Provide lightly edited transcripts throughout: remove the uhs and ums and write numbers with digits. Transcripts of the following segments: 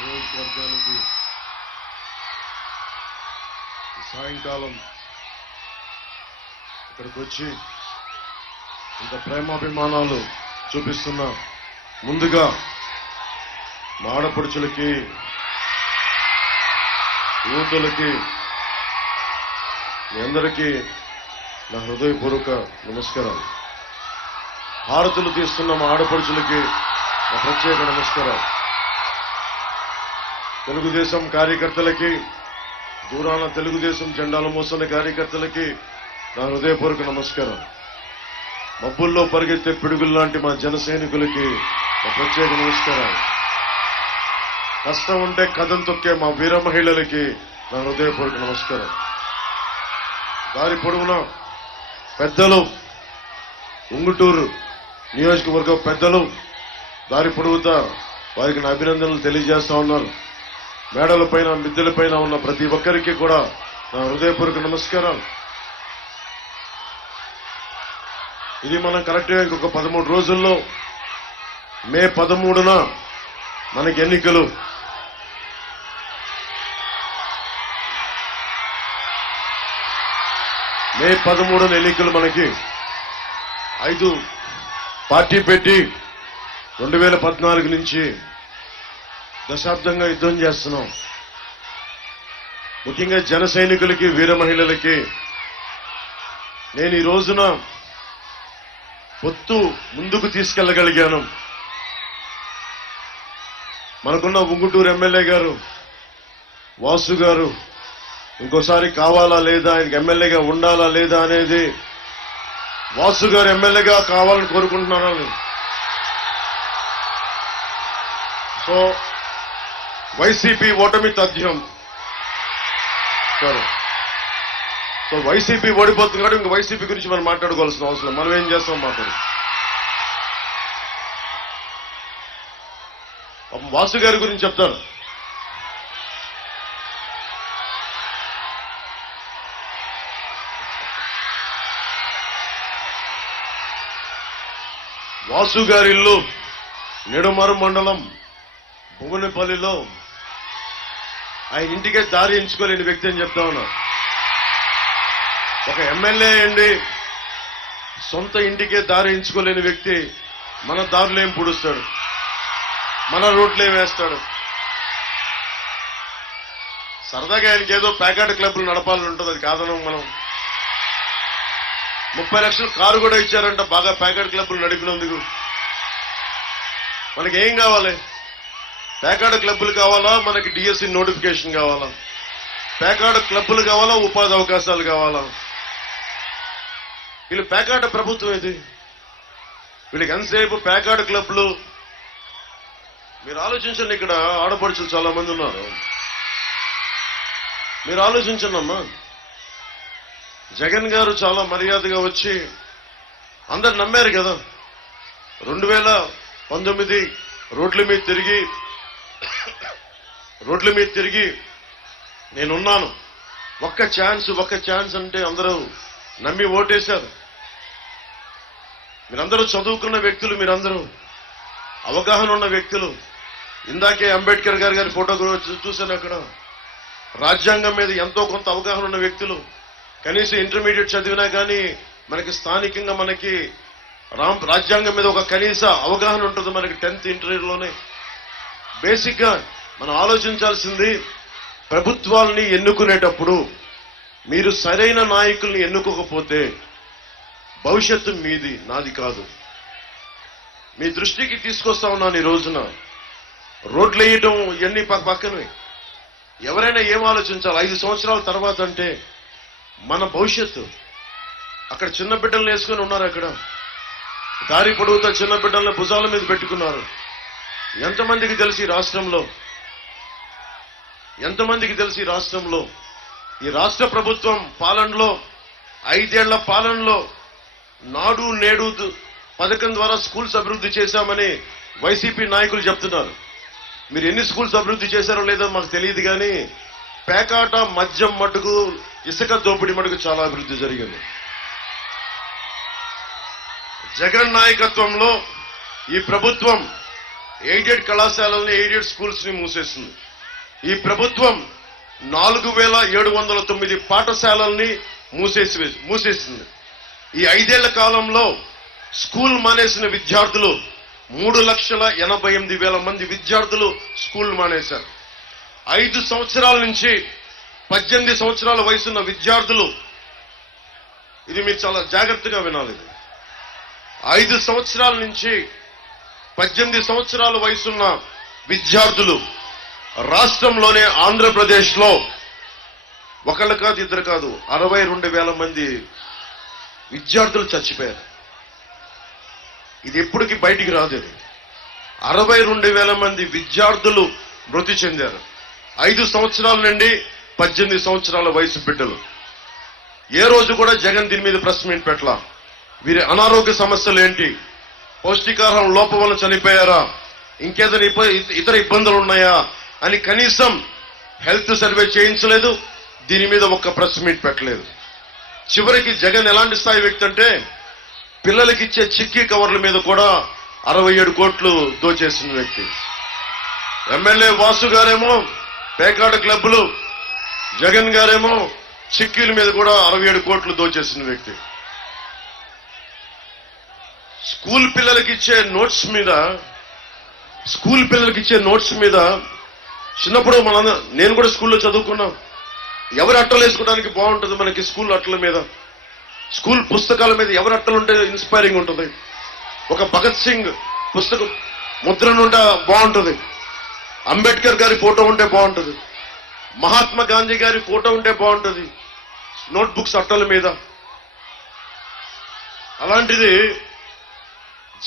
నియోజకవర్గానికి సాయంకాలం ఇక్కడికి వచ్చి ఇంత ప్రేమాభిమానాలు చూపిస్తున్న ముందుగా మా ఆడపడుచులకి, యువతులకి, మీ అందరికీ నా హృదయపూర్వక నమస్కారాలు. హారతులు తీస్తున్న మా ఆడపడుచులకి నా ప్రత్యేక నమస్కారాలు. తెలుగుదేశం కార్యకర్తలకి, దూరాన తెలుగుదేశం జెండాలు మోస్తున్న కార్యకర్తలకి నా హృదయపూర్వక నమస్కారం. మబ్బుల్లో పరిగెత్తే పిడుగుల్లాంటి మా జన సైనికులకి నా ప్రత్యేక నమస్కారాలు. కష్టం ఉంటే కథం తొక్కే మా వీర మహిళలకి నా హృదయపూర్వక నమస్కారం. దారి పొడవున పెద్దలు, ఉంగుటూరు నియోజకవర్గ పెద్దలు దారి పొడవుతా వారికి నా అభినందనలు తెలియజేస్తా ఉన్నారు. మేడలపైన, మిద్దెలపైన ఉన్న ప్రతి ఒక్కరికి కూడా నా హృదయపూర్వక నమస్కారాలు. ఇది మనం కరెక్ట్గా ఇంకొక 13 రోజుల్లో మే 13న మనకి ఎన్నికలు. మే 13న ఎన్నికలు. మనకి 5 పార్టీ పెట్టి 2014 నుంచి దశాబ్దంగా యుద్ధం చేస్తున్నాం. ముఖ్యంగా జన సైనికులకి, వీర మహిళలకి నేను ఈ రోజున పొత్తు ముందుకు తీసుకెళ్లగలిగాను. మనకున్న ఉంగుటూరు ఎమ్మెల్యే గారు వాసు గారు ఇంకోసారి కావాలా లేదా, ఆయనకి ఎమ్మెల్యేగా ఉండాలా లేదా అనేది వాసు గారు ఎమ్మెల్యేగా కావాలని కోరుకుంటున్నాను. సో వైసీపీ ఓటమి తథ్యం. సరే, సో వైసీపీ ఓడిపోతుంది కాబట్టి ఇంక వైసీపీ గురించి మనం మాట్లాడుకోవాల్సిన అవసరం. మనం ఏం చేస్తాం మాట్లాడు. వాసు గారి గురించి చెప్తాను. వాసు గారి ఇల్లు నిడమరు మండలం భువనపల్లిలో. ఆయన ఇంటికే దారి ఎంచుకోలేని వ్యక్తి అని చెప్తా ఉన్నా. ఒక ఎమ్మెల్యే అండి, సొంత ఇంటికే దారి ఎంచుకోలేని వ్యక్తి మన దారులు ఏం పూడుస్తాడు, మన రోడ్లు ఏం వేస్తాడు. సరదాగా ఆయనకి ఏదో ప్యాకెట్ క్లబ్లు నడపాలని ఉంటుంది, అది కాదనం మనం. 30 లక్షలు కారు కూడా ఇచ్చారంట బాగా ప్యాకెట్ క్లబ్లు నడిపినందుకు. మనకి ఏం కావాలి? ప్యాకెట్ క్లబ్లు కావాలా, మనకి డిఎస్సి నోటిఫికేషన్ కావాలా? ప్యాకెట్ క్లబ్లు కావాలా, ఉపాధి అవకాశాలు కావాలా? వీళ్ళు ప్యాకెట్ ప్రభుత్వం ఇది. వీళ్ళకి ఎంతసేపు ప్యాకెట్ క్లబ్లు. మీరు ఆలోచించండి, ఇక్కడ ఆడపడుచులు చాలా మంది ఉన్నారు. మీరు ఆలోచించండి అమ్మా. జగన్ గారు చాలా మర్యాదగా వచ్చి అందరు నమ్మారు కదా. 2019 రోడ్ల మీద తిరిగి నేనున్నాను, ఒక్క ఛాన్స్ అంటే అందరూ నమ్మి ఓటేశారు. మీరందరూ చదువుకున్న వ్యక్తులు, మీరందరూ అవగాహన ఉన్న వ్యక్తులు. ఇందాకే అంబేద్కర్ గారి ఫోటో చూశాను. అక్కడ రాజ్యాంగం మీద ఎంతో కొంత అవగాహన ఉన్న వ్యక్తులు. కనీసం ఇంటర్మీడియట్ చదివినా కానీ మనకి స్థానికంగా మనకి రాజ్యాంగం మీద ఒక కనీస అవగాహన ఉంటుంది మనకి 10th ఇంటర్లోనే. బేసిక్ గా మనం ఆలోచించాల్సింది, ప్రభుత్వాలని ఎన్నుకునేటప్పుడు మీరు సరైన నాయకుల్ని ఎన్నుకోకపోతే భవిష్యత్తు మీది, నాది కాదు. మీ దృష్టికి తీసుకొస్తా ఉన్నాను ఈ రోజున. రోడ్లు వేయటం ఇవన్నీ పక్కనే. ఎవరైనా ఏం ఆలోచించాలి 5 సంవత్సరాల తర్వాత అంటే మన భవిష్యత్తు. అక్కడ చిన్న బిడ్డలను వేసుకొని ఉన్నారు. అక్కడ దారి పొడవుతా చిన్న బిడ్డలను భుజాల మీద పెట్టుకున్నారు. ఎంతమందికి తెలిసి రాష్ట్రంలో ఈ రాష్ట్ర ప్రభుత్వం పాలనలో 5 ఏళ్ల పాలనలో నాడు నేడు పథకం ద్వారా స్కూల్స్ అభివృద్ధి చేశామని వైసీపీ నాయకులు చెప్తున్నారు. మీరు ఎన్ని స్కూల్స్ అభివృద్ధి చేశారో లేదో మాకు తెలియదు కానీ పేకాట, మద్యం మటుకు, ఇసుక దోపిడీ మటుకు చాలా అభివృద్ధి జరిగింది. జగన్ నాయకత్వంలో ఈ ప్రభుత్వం ఎయిడెడ్ కళాశాలల్ని, ఎయిడెడ్ స్కూల్స్ ని మూసేసింది. ఈ ప్రభుత్వం 4709 పాఠశాలల్ని మూసేసింది. ఈ 5 ఏళ్ల కాలంలో స్కూల్ మానేసిన విద్యార్థులు 3,88,000 మంది విద్యార్థులు స్కూల్ మానేశారు. 5 సంవత్సరాల నుంచి 18 సంవత్సరాల వయసున్న విద్యార్థులు, ఇది మీరు చాలా జాగ్రత్తగా వినాలి. 5 సంవత్సరాల నుంచి 18 సంవత్సరాల వయసున్న విద్యార్థులు రాష్ట్రంలోనే ఆంధ్రప్రదేశ్లో ఒకళ్ళు కాదు, ఇద్దరు కాదు, 62,000 మంది విద్యార్థులు చచ్చిపోయారు. ఇది ఎప్పటికీ బయటికి రాదు. 62,000 మంది విద్యార్థులు మృతి చెందారు. 5 సంవత్సరాల నుండి 18 సంవత్సరాల వయసు బిడ్డలు. ఏ రోజు కూడా జగన్ దీని మీద ప్రెస్ మీట్ పెట్టలా. వీరి అనారోగ్య సమస్యలు ఏంటి, పౌష్టికాహారం లోపం వల్ల చనిపోయారా, ఇంకేదైనా ఇతర ఇబ్బందులు ఉన్నాయా అని కనీసం హెల్త్ సర్వే చేయించలేదు. దీని మీద ఒక్క ప్రెస్ మీట్ పెట్టలేదు. చివరికి జగన్ ఎలాంటి స్థాయి వ్యక్తి అంటే పిల్లలకి ఇచ్చే చిక్కీ కవర్ల మీద కూడా 67 కోట్లు దోచేసిన వ్యక్తి. ఎమ్మెల్యే వాసు గారేమో పేకాట క్లబ్లు, జగన్ గారేమో చిక్కీల మీద కూడా 67 కోట్లు దోచేసిన వ్యక్తి. స్కూల్ పిల్లలకి ఇచ్చే నోట్స్ మీద చిన్నప్పుడు నేను కూడా స్కూల్లో చదువుకున్నాం. ఎవరి అట్టలు వేసుకోవడానికి బాగుంటుంది మనకి స్కూల్ అట్టల మీద, స్కూల్ పుస్తకాల మీద ఎవరి అట్టలు ఉంటే ఇన్స్పైరింగ్ ఉంటుంది. ఒక భగత్ సింగ్ పుస్తకం ముద్రణ ఉంటే బాగుంటుంది, అంబేద్కర్ గారి ఫోటో ఉంటే బాగుంటుంది, మహాత్మా గాంధీ గారి ఫోటో ఉంటే బాగుంటుంది నోట్ బుక్స్ అట్టల మీద. అలాంటిది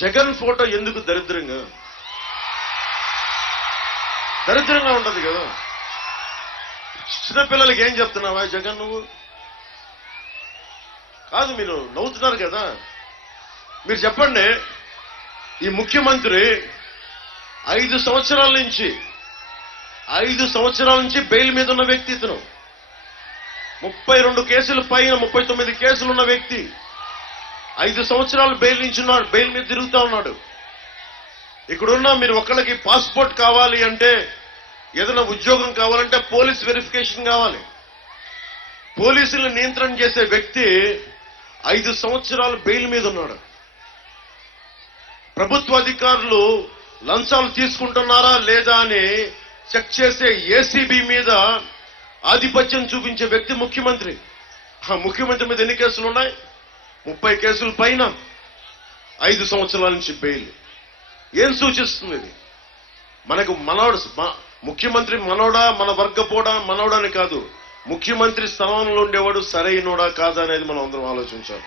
జగన్ ఫోటో ఎందుకు దరిద్రంగా ఉంటది కదా. చిన్నపిల్లలకి ఏం చెప్తున్నావా జగన్ నువ్వు? కాదు, మీరు నవ్వుతున్నారు కదా. మీరు చెప్పండి, ఈ ముఖ్యమంత్రి 5 సంవత్సరాల నుంచి బెయిల్ మీద ఉన్న వ్యక్తి. ఇతను 32 కేసులు పైన 39 కేసులు ఉన్న వ్యక్తి 5 సంవత్సరాలు బెయిల్ మీద తిరుగుతా ఉన్నాడు. ఇక్కడున్న మీరు ఒకళ్ళకి పాస్పోర్ట్ కావాలి అంటే, ఏదైనా ఉద్యోగం కావాలంటే పోలీస్ వెరిఫికేషన్ కావాలి. పోలీసులను నియంత్రణ చేసే వ్యక్తి 5 సంవత్సరాలు బెయిల్ మీద ఉన్నాడు. ప్రభుత్వ అధికారులు లంచాలు తీసుకుంటున్నారా లేదా అని చెక్ చేసే ఏసీబీ మీద ఆధిపత్యం చూపించే వ్యక్తి ముఖ్యమంత్రి. ఆ ముఖ్యమంత్రి మీద ఎన్ని కేసులు ఉన్నాయి? 30 కేసుల పైన 5 సంవత్సరాల నుంచి బెయిల్. ఏం సూచిస్తుంది ఇది? మనకు ముఖ్యమంత్రి మనోడా, మన వర్గపోడా, మనోడా అని కాదు, ముఖ్యమంత్రి స్థానంలో ఉండేవాడు సరైనోడా కాదా అనేది మనం అందరం ఆలోచించాలి.